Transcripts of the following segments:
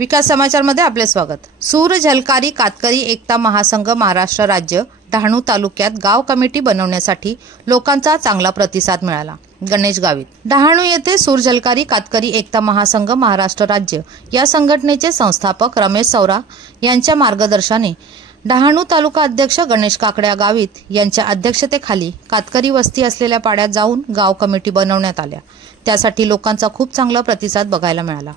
विकास समाचारमध्ये आपले स्वागत। सूर झलकारी कातकरी एकता महासंघ महाराष्ट्र राज्य डहाणू तालुक्यात गाव कमिटी बनवण्यासाठी लोकांचा चांगला प्रतिसाद मिळाला। गणेश गावित डहाणू येथे सूर झलकारी कातकरी एकता महासंघ महाराष्ट्र राज्य या संघटनेचे संस्थापक रमेश सौरा यांच्या मार्गदर्शनाने डहाणू तालुका अध्यक्ष गणेश काकड्या गावित यांच्या अध्यक्षतेखाली कातकरी वस्ती असलेल्या पाड्यात जाऊन गाव कमिटी बनवण्यात आल्या। त्यासाठी लोकांचा खूप चांगला प्रतिसाद बघायला मिळाला।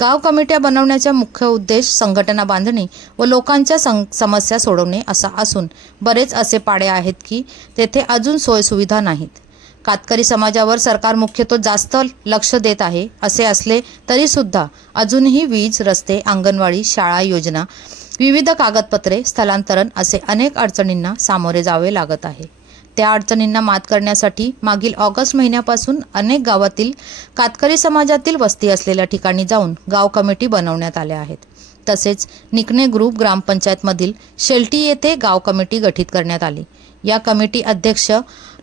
गाव कमिट्या बनवण्याचा मुख्य उद्देश संघटना बांधणी व लोकांच्या समस्या सोडवणे असा असून बरेच असे पाडे आहेत की तेथे अजून सोय सुविधा नाहीत। कातकरी समाजावर सरकार मुख्यतः जास्त लक्ष देत आहे। असे असले तरी सुद्धा अजूनही वीज, रस्ते, अंगणवाडी, शाळा योजना, विविध कागदपत्रे, स्थलांतरण असे अनेक अडचणींना सामोरे जावे लागत आहे। त्या अडचणींना मात करण्यासाठी मागील ऑगस्ट महिन्यापासून अनेक गावातील कातकरी समाजातील वस्ती असलेल्या ठिकाणी जाऊन गाव कमिटी बनवण्यात आल्या आहेत। तसेच निकणे ग्रुप ग्रामपंचायत मधील शेल्टी येथे गाव कमिटी गठीत करण्यात आली। या कमिटी अध्यक्ष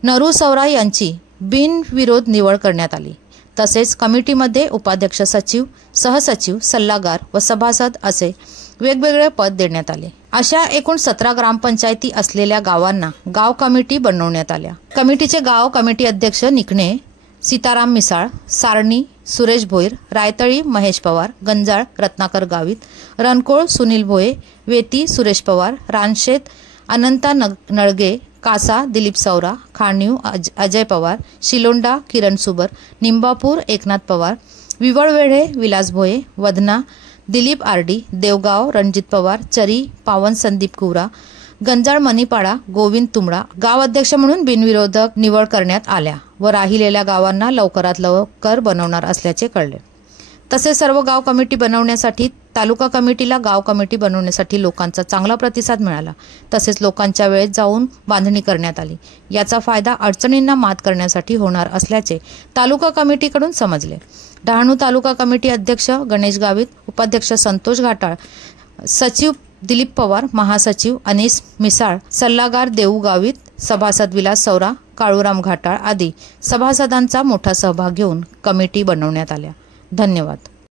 नरू सौरा यांची बिनविरोध निवड करण्यात आली। तसेच कमिटीमध्ये उपाध्यक्ष, सचिव, सहसचिव, सल्लागार व सभासद असे वेगवेगळे पद देण्यात आले। अशा एकूण 17 ग्रामपंचायती असलेल्या गावांना गाव कमिटी बनवण्यात आल्या। कमिटीचे गाव कमिटी अध्यक्ष निकणे सीताराम मिसाळ, सारणी सुरेश भोईर, रायतळी महेश पवार, गंजाळ रत्नाकर गावित, रणकोळ सुनील भोये, वेती सुरेश पवार, रानशेत अनंता नळगे, कासा दिलीप सौरा, खाणीव अजय पवार, शिलोंडा किरण सुबर, निंबापूर एकनाथ पवार, विवळवेढे विलास भोये, वदना दिलीप आरडी, देवगाव रणजित पवार, चरी पावन संदीप कुवरा, गंजाळ मणिपाडा गोविंद तुमडा गाव अध्यक्ष म्हणून बिनविरोधक निवड करण्यात आल्या व राहिलेल्या गावांना लवकरात लवकर बनवणार असल्याचे कळले। तसेच सर्व गाव कमिटी बनवण्यासाठी तालुका कमिटीला गाव कमिटी बनवण्यासाठी लोकांचा चांगला प्रतिसाद मिळाला। तसेच लोकांच्या वेळेत जाऊन बांधणी करण्यात आली। याचा फायदा अडचणींना मात करण्यासाठी होणार असल्याचे तालुका कमिटीकडून समजले। डहाणू तालुका कमिटी अध्यक्ष गणेश गावित, उपाध्यक्ष संतोष घाटाळ, सचिव दिलीप पवार, महासचिव अनिस मिसाळ, सल्लागार देऊ गावित, सभासद विलास सौरा, काळूराम घाटाळ आदी सभासदांचा मोठा सहभाग घेऊन कमिटी बनवण्यात आल्या। धन्यवाद।